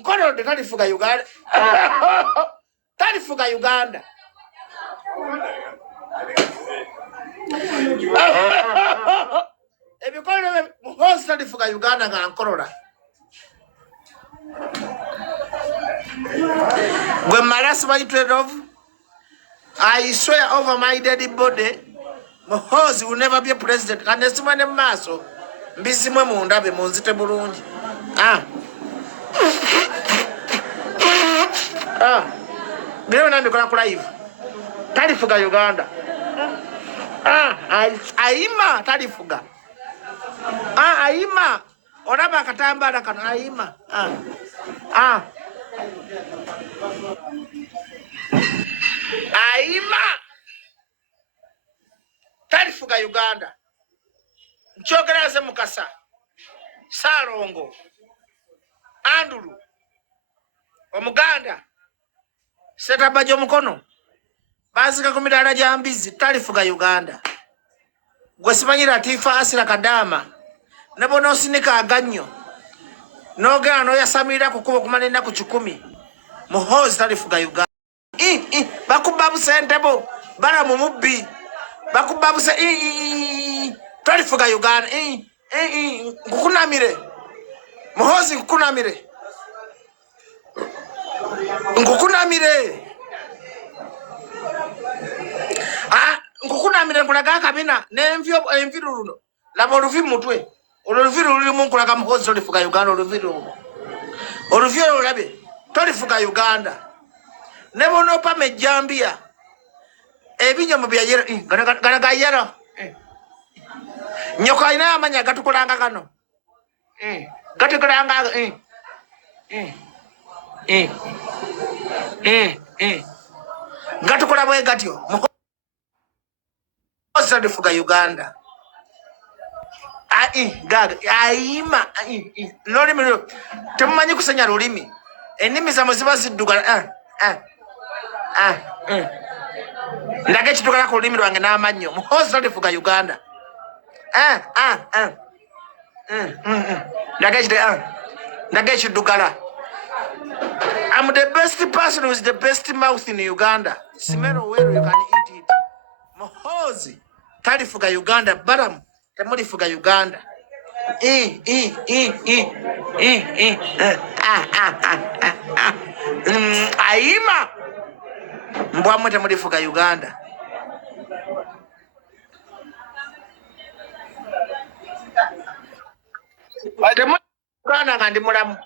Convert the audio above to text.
Nkono de talifuga Uganda. Talifuga Uganda. Ebikono Muhoozi talifuga Uganda nga nkolola. When my last money trade off, I swear over my dead body, Muhoozi will never be a president. And there's one maso. Mbizimwe mundabe munzite bulungi. Bino nambi kola live. Talifuga Uganda. Aima talifuga. Aima. Oraba katambala kano aima. Aima talifuga Uganda. Nchogera ze Mukasa Salongo Andulu Omuganda Seta Bajjo mukono basika ku midala gya mbizi talifuga Uganda. Gwe simanyira Tifa Asira Kadama ne bono sinika agannyo nogera noyasamira kukuba kumala ennaku 10. Muhoozi talifuga Uganda. Bakuba busentebo bala mu mubbi bakuba buse talifuga Uganda. Ngukunamire Muhoozi ngukunamire ngukunamire nkulaga kabina enviruno laba oluvi mutwe oluviru luli munkulaga Muhoozi talifuga Uganda. Oluviru olabe talifuga Uganda. Ne bono pa mejambia ebinyomo bya yero gana yero nyoka ina amanya gatukulanga kano gatukulanga gatukula bwe gatyo. Muhoozi talifuga Uganda. Gaga aima lolimi temumanyi kusenya lulimi ennimi zamwe ziba ziddugala. Ndage kitugala ku lulimi lwange n'amannyo. Muhoozi talifuga Uganda. Ndage kitugala. I'm the best person with the best mouth in Uganda. Simero where you can eat it. Muhoozi talifuga Uganda. Baramu temulifuga Uganda. Aima mbwamwe temulifuga Uganda. Uganda nga ndi mulamu.